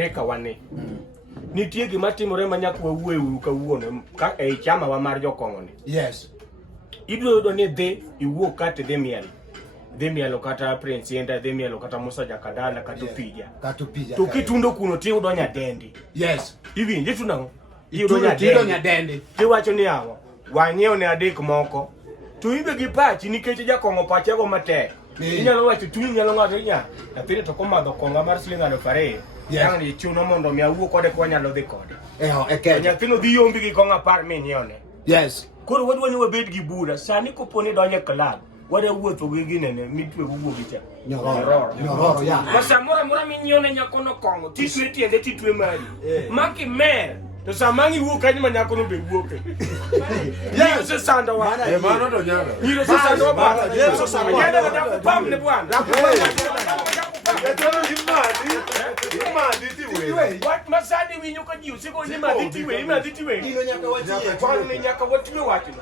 reka wane nitie gima timore manyakwa wuoyo kawuono ka e chama wa mar jokong'o ni. Yes. Ibiro yudo ni dhi iwuok kata dhi mielo kata Prince Yenda dhi mielo kata Musa Jakadala kata Pija. To kitundo kuno tiyudo nyadendi. Yes. Iwinje tunang'o? Iyudo nyadendi. Tiwacho ni yawa wanyiewo ne adek moko. To ibe gi pachi nikech jakong'o pachego matek. Inyalo wacho chuny nyalo ng'ato inya. Athire to komadho konga mar siling 2,000. Yang ni chuno mondo mi awuo kode ko nyalo dhi kode. Nyathino dhi yombi gi konga 10 milion. Yes. Koro wadwani wabed gi bura sani koponi donje club. Wada wuotho gi ginene mitwe wuogi cha. Nyororo ya. Masamora mora minyone nyakono kongo titwe tiende titwe mari. Maki mer. To samangi wuok kanyo manyakono be wuoke. Yes, se sanda wa. Mano to nyara. Yiro se sanda wa. Yeso sanda. Nyanda da kupam ne bwana. IMADHI TIWEYI. What masadi winyo ka jiu siko IMADHI TIWEYI. Kino nyaka watie. Kwani nyaka watie wacho.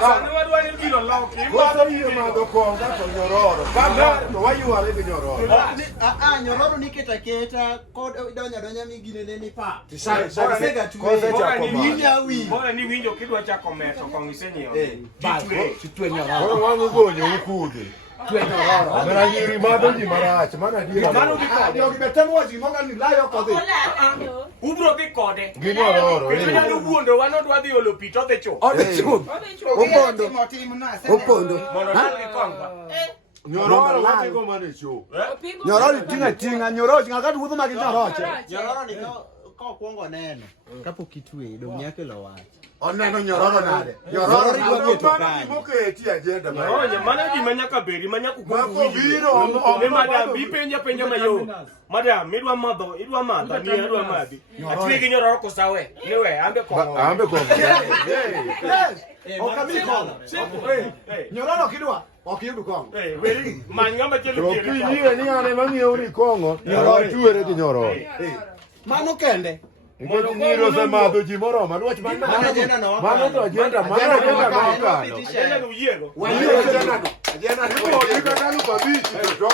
Sani wadwani gino loki. Koso hiyo madho konga to nyororo. Bang'ar to wayuare gi nyororo. Nyororo niketa keta kod donya migine ni pa. Bora ni winjo kidwa chako meto kong isenyieo. Titwe nyororo. Koro wangu gonyo ukudhi. Twe nyororo. Mara nyiri madho ji marach. Mana diere. Mano gi kode. Gibetemo ji moga ni layo kodhi. Ubro dhi kode. Gi nyororo. Kendo nyalo wuondo wanodwa dhi olo pi to dhi chuth. Opondo. Mondo nalgi kongwa. Nyororo watigo mane cho. Nyororo tinga nyororo ngaka wuotho magi nyoroche. Nyororo ni ko kuongo neno. Kapok itwe dong yake lo wach. Oneno nyororo nade. Nyororo dwa keto kae. Moketi agenda ma. Nyororo mana di manyaka beri manyaku Mako biro ne madam bi penja mayo. Madam idwa madho ni idwa madhi. Atwe gi nyororo kosawe. Ni we ambe kongo. Ambe kongo. Okami kongo. Nyororo kidwa. Okiyudu kongo. Weri manyama chelo To kinyire ni ngane mang'iewo ni kongo. Nyororo tuere gi nyororo. Mano kende. Nikech nyiri osemadho ji moromo. Mano to agenda mokalo. Agenda no yiego. Agenda no. Agenda no.